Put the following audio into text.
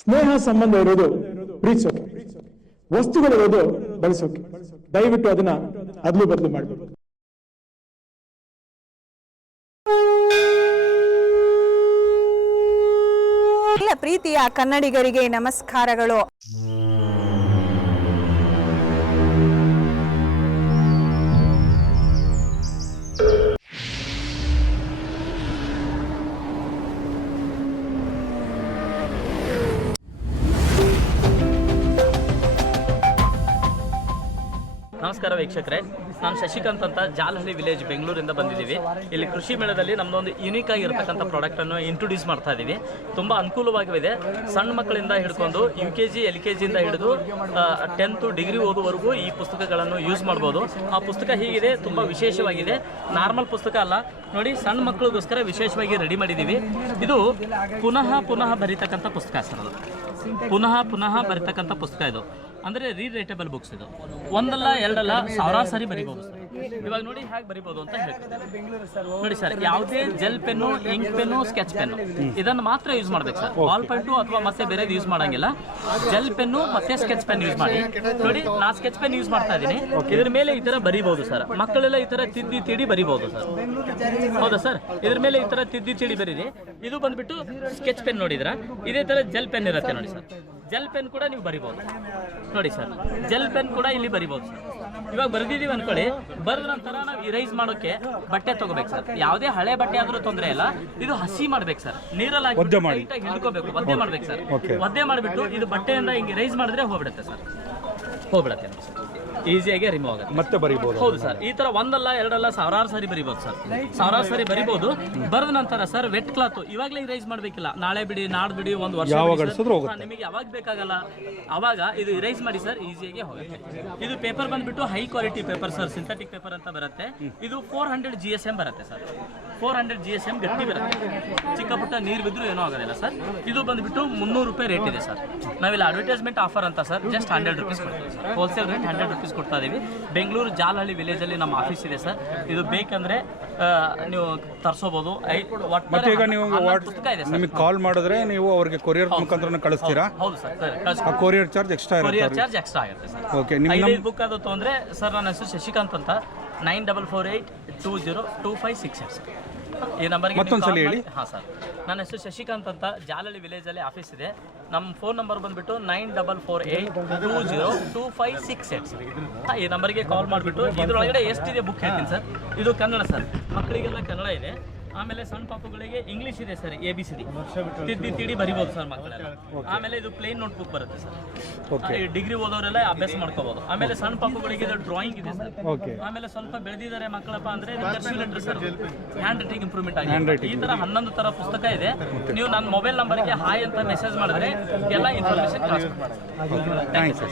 ಸ್ನೇಹ ಸಂಬಂಧ ಇರೋದು ಪ್ರೀತಿಸೋಕೆ, ವಸ್ತುಗಳಿರೋದು ಬಳಸೋಕೆ. ದಯವಿಟ್ಟು ಅದನ್ನ ಅದಲು ಬದಲು ಮಾಡಬೇಕು. ಎಲ್ಲ ಪ್ರೀತಿಯ ಕನ್ನಡಿಗರಿಗೆ ನಮಸ್ಕಾರಗಳು. ನಮಸ್ಕಾರ ವೀಕ್ಷಕರೇ, ನಾನು ಶಶಿಕಾಂತ್ ಅಂತ ಜಾಲಹಳ್ಳಿ ವಿಲೇಜ್ ಬೆಂಗಳೂರಿಂದ ಬಂದಿದ್ದೀವಿ. ಇಲ್ಲಿ ಕೃಷಿ ಮೇಳದಲ್ಲಿ ನಮ್ಮದೊಂದು ಯುನೀಕ್ ಆಗಿರತಕ್ಕಂಥ ಪ್ರಾಡಕ್ಟನ್ನು ಇಂಟ್ರೊಡ್ಯೂಸ್ ಮಾಡ್ತಾ ಇದ್ದೀವಿ. ತುಂಬ ಅನುಕೂಲವಾಗಿವೆ. ಸಣ್ಣ ಮಕ್ಕಳಿಂದ ಹಿಡ್ಕೊಂಡು UKG LKG ಇಂದ ಹಿಡಿದು 10th ಡಿಗ್ರಿ ಓದುವರೆಗೂ ಈ ಪುಸ್ತಕಗಳನ್ನು ಯೂಸ್ ಮಾಡ್ಬೋದು. ಆ ಪುಸ್ತಕ ಹೀಗಿದೆ, ತುಂಬ ವಿಶೇಷವಾಗಿದೆ. ನಾರ್ಮಲ್ ಪುಸ್ತಕ ಅಲ್ಲ ನೋಡಿ, ಸಣ್ಣ ಮಕ್ಕಳಿಗೋಸ್ಕರ ವಿಶೇಷವಾಗಿ ರೆಡಿ ಮಾಡಿದ್ದೀವಿ. ಇದು ಪುನಃ ಬರೀತಕ್ಕಂಥ ಪುಸ್ತಕ ಸರ್. ಅದು ಪುನಃ ಬರೀತಕ್ಕಂಥ ಪುಸ್ತಕ. ಇದು ಅಂದರೆ ರೀರೈಟಬಲ್ ಬುಕ್ಸ್. ಇದು ಒಂದಲ್ಲ ಎರಡಲ್ಲ ಸಾವಿರಾರು ಸಾರಿ ಬರಿಬೋದು ಸರ್. ಇವಾಗ ನೋಡಿ ಹೇಗೆ ಬರಿಬೋದು ಅಂತ ಹೇಳ್ತೀನಿ ನೋಡಿ ಸರ್. ಯಾವುದೇ gel pen, ink pen, sketch pen ಇದನ್ನು ಮಾತ್ರ ಯೂಸ್ ಮಾಡ್ಬೇಕು ಸರ್. ಬಾಲ್ ಪೆನ್ನು ಅಥವಾ ಮತ್ತೆ ಬೇರೆದು ಯೂಸ್ ಮಾಡಂಗಿಲ್ಲ. ಜೆಲ್ ಪೆನ್ನು ಮತ್ತೆ ಸ್ಕೆಚ್ ಪೆನ್ ಯೂಸ್ ಮಾಡಿ. ನೋಡಿ, ನಾ ಸ್ಕೆಚ್ ಪೆನ್ ಯೂಸ್ ಮಾಡ್ತಾ ಇದ್ದೀನಿ. ಇದ್ರ ಮೇಲೆ ಈ ತರ ಬರಿಬಹುದು ಸರ್. ಮಕ್ಕಳೆಲ್ಲ ಈ ತರ ತಿದ್ದಿ ಬರಿಬಹುದು ಸರ್. ಹೌದಾ ಸರ್? ಇದ್ರ ಮೇಲೆ ಈ ತರ ತಿದ್ದಿ ಬರೀರಿ. ಇದು ಬಂದ್ಬಿಟ್ಟು ಸ್ಕೆಚ್ ಪೆನ್. ನೋಡಿದ್ರ ಇದೇ ತರ ಜೆಲ್ ಪೆನ್ ಇರುತ್ತೆ ನೋಡಿ ಸರ್. ಜೆಲ್ ಪೆನ್ ಕೂಡ ನೀವು ಬರಿಬಹುದು ನೋಡಿ ಸರ್. ಜೆಲ್ ಪೆನ್ ಕೂಡ ಇಲ್ಲಿ ಬರಿಬಹುದು ಸರ್. ಇವಾಗ ಬರ್ದಿದ್ದೀವಿ ಅನ್ಕೊಳ್ಳಿ, ಬರೆದ ನಂತರ ನಾವು ಇರೈಸ್ ಮಾಡೋಕೆ ಬಟ್ಟೆ ತಗೋಬೇಕು ಸರ್. ಯಾವುದೇ ಹಳೆ ಬಟ್ಟೆ ಆದ್ರೂ ತೊಂದರೆ ಇಲ್ಲ. ಇದು ಹಸಿ ಮಾಡ್ಬೇಕು ಸರ್. ನೀರಲ್ಲಿ ಹಿಡ್ಕೋಬೇಕು, ಒದ್ದೆ ಮಾಡ್ಬೇಕು ಸರ್. ಒದ್ದೆ ಮಾಡಿಬಿಟ್ಟು ಇದು ಬಟ್ಟೆಯಿಂದ ಹಿಂಗೆ ಇರೈಸ್ ಮಾಡಿದ್ರೆ ಹೋಗ್ಬಿಡುತ್ತೆ ಸರ್. ಹೋಗ್ಬಿಡತ್ತೆ ಈಸಿಯಾಗಿ ರಿಮೂವ್ ಆಗುತ್ತೆ. ಮತ್ತೆ ಬರಿಬಹುದು. ಹೌದು ಸರ್. ಈ ತರ ಒಂದಲ್ಲ ಎರಡಲ್ಲ ಸಾವಿರಾರು ಸಾರಿ ಬರಿಬಹುದು ಸರ್. ಸಾವಿರಾರು ಸಾರಿ ಬರಿಬಹುದು. ಬರೆದ ನಂತರ ಸರ್ ವೆಟ್ ಕ್ಲಾತ್ ಇವಾಗಲೇ ಇರೈಸ್ ಮಾಡಬೇಕಿಲ್ಲ. ನಾಳೆ ಬಿಡಿ, ನಾಡ್ದು ಬಿಡಿ, ಒಂದು ವರ್ಷ ನಿಮಗೆ ಯಾವಾಗ ಬೇಕಾಗಲ್ಲ ಅವಾಗ ಇದು ಇರೈಸ್ ಮಾಡಿ ಸರ್. ಈಸಿಯಾಗಿ ಹೋಗುತ್ತೆ. ಇದು ಪೇಪರ್ ಬಂದ್ಬಿಟ್ಟು high quality paper sir. Synthetic paper ಅಂತ ಬರುತ್ತೆ. ಇದು 400 GSM ಬರುತ್ತೆ ಸರ್. 400 GSM ಗಟ್ಟಿ ಬರುತ್ತೆ. ಚಿಕ್ಕ ಪುಟ್ಟ ನೀರು ಬಿದ್ದರೂ ಏನೂ ಆಗೋದಿಲ್ಲ ಸರ್. ಇದು ಬಂದ್ಬಿಟ್ಟು 300 ರೂಪಾಯಿ ರೇಟ್ ಇದೆ ಸರ್. ನಾವಿಲ್ಲಿ ಅಡ್ವರ್ಟೈಸ್ಮೆಂಟ್ ಆಫರ್ ಅಂತ ಸರ್ ಜಸ್ಟ್ 100 ರೂಪೀಸ್ ಕೊಡ್ತೀವಿ ಸರ್. ಹೋಲ್ಸೇಲ್ ರೇಟ್ 100 ರೂಪೀಸ್ ಕೊಡ್ತಾ ಇದೀವಿ. ಬೆಂಗಳೂರು ಜಾಲಹಳ್ಳಿ ವಿಲೇಜಲ್ಲಿ ನಮ್ಮ ಆಫೀಸ್ ಇದೆ ಸರ್. ಇದು ಬೇಕಂದ್ರೆ ನೀವು ತರಿಸೋಬಹುದು. ಈಗ ನೀವು ನಿಮಗೆ ಕಾಲ್ ಮಾಡಿದ್ರೆ ನೀವು ಅವರಿಗೆ ಕೊರಿಯರ್ ಮುಖಾಂತರ ಕಳಿಸ್ತೀರಾ? ಹೌದು ಸರ್. ಕೊರಿಯರ್ ಚಾರ್ಜ್ ಎಕ್ಸ್ಟ್ರಾ ಇರುತ್ತೆ. ಕೊರಿಯರ್ ಚಾರ್ಜ್ ಎಕ್ಸ್ಟ್ರಾ ಆಗುತ್ತೆ ಸರ್. ಓಕೆ. ನಿಮ್ಮ ಬುಕ್ ಅದು ತೊಂದರೆ ಸರ್. ನನ್ನ ಹೆಸರು ಶಶಿಕಾಂತ್ ಅಂತ. 9448202568 ಸರ್. ಈ ನಂಬರ್ಗೆ ಮತ್ತೊಂದ್ಸಲಿ ಹೇಳಿ. ಹಾಂ ಸರ್, ನನ್ನ ಹೆಸರು ಶಶಿಕಾಂತ್ ಅಂತ. ಜಾಲಹಳ್ಳಿ ವಿಲೇಜಲ್ಲಿ ಆಫೀಸ್ ಇದೆ. ನಮ್ಮ ಫೋನ್ ನಂಬರ್ ಬಂದ್ಬಿಟ್ಟು 9448202568 ಸರ್. ಈ ನಂಬರ್ಗೆ ಕಾಲ್ ಮಾಡಿಬಿಟ್ಟು ಇದರೊಳಗಡೆ ಎಷ್ಟಿದೆ ಬುಕ್ ಹೇಳ್ತೀನಿ ಸರ್. ಇದು ಕನ್ನಡ ಸರ್. ಮಕ್ಕಳಿಗೆಲ್ಲ ಕನ್ನಡ ಇದೆ. ಆಮೇಲೆ ಸಣ್ಣ ಪಾಪುಗಳಿಗೆ ಇಂಗ್ಲೀಷ್ ಇದೆ ಸರ್. ABCD ತಿದ್ದಿ ಬರಿಬೋದು ಸರ್ ಮಕ್ಕಳೆಲ್ಲ. ಆಮೇಲೆ ಇದು ಪ್ಲೇನ್ ನೋಟ್ ಬುಕ್ ಬರುತ್ತೆ ಸರ್. ಡಿಗ್ರಿ ಓದೋರೆಲ್ಲ ಅಭ್ಯಾಸ ಮಾಡ್ಕೋಬಹುದು. ಆಮೇಲೆ ಸಣ್ಣ ಪಾಪುಗಳಿಗೆ ಇದು ಡ್ರಾಯಿಂಗ್ ಇದೆ ಸರ್. ಆಮೇಲೆ ಸ್ವಲ್ಪ ಬೆಳೆದಿದ್ದಾರೆ ಮಕ್ಕಳಪ್ಪ ಅಂದ್ರೆ cursive letter sir. Hand writing improvement ಆಗಿದೆ. ಈ ತರ 11 ತರ ಪುಸ್ತಕ ಇದೆ. ನೀವು ನನ್ನ ಮೊಬೈಲ್ ನಂಬರ್ಗೆ ಹಾಯ್ ಅಂತ ಮೆಸೇಜ್ ಮಾಡಿದ್ರೆ ಎಲ್ಲ ಇನ್ಫಾರ್ಮೇಶನ್ ಟ್ರಾನ್ಸ್ಫರ್ ಮಾಡ್ತೀನಿ. Thank you sir.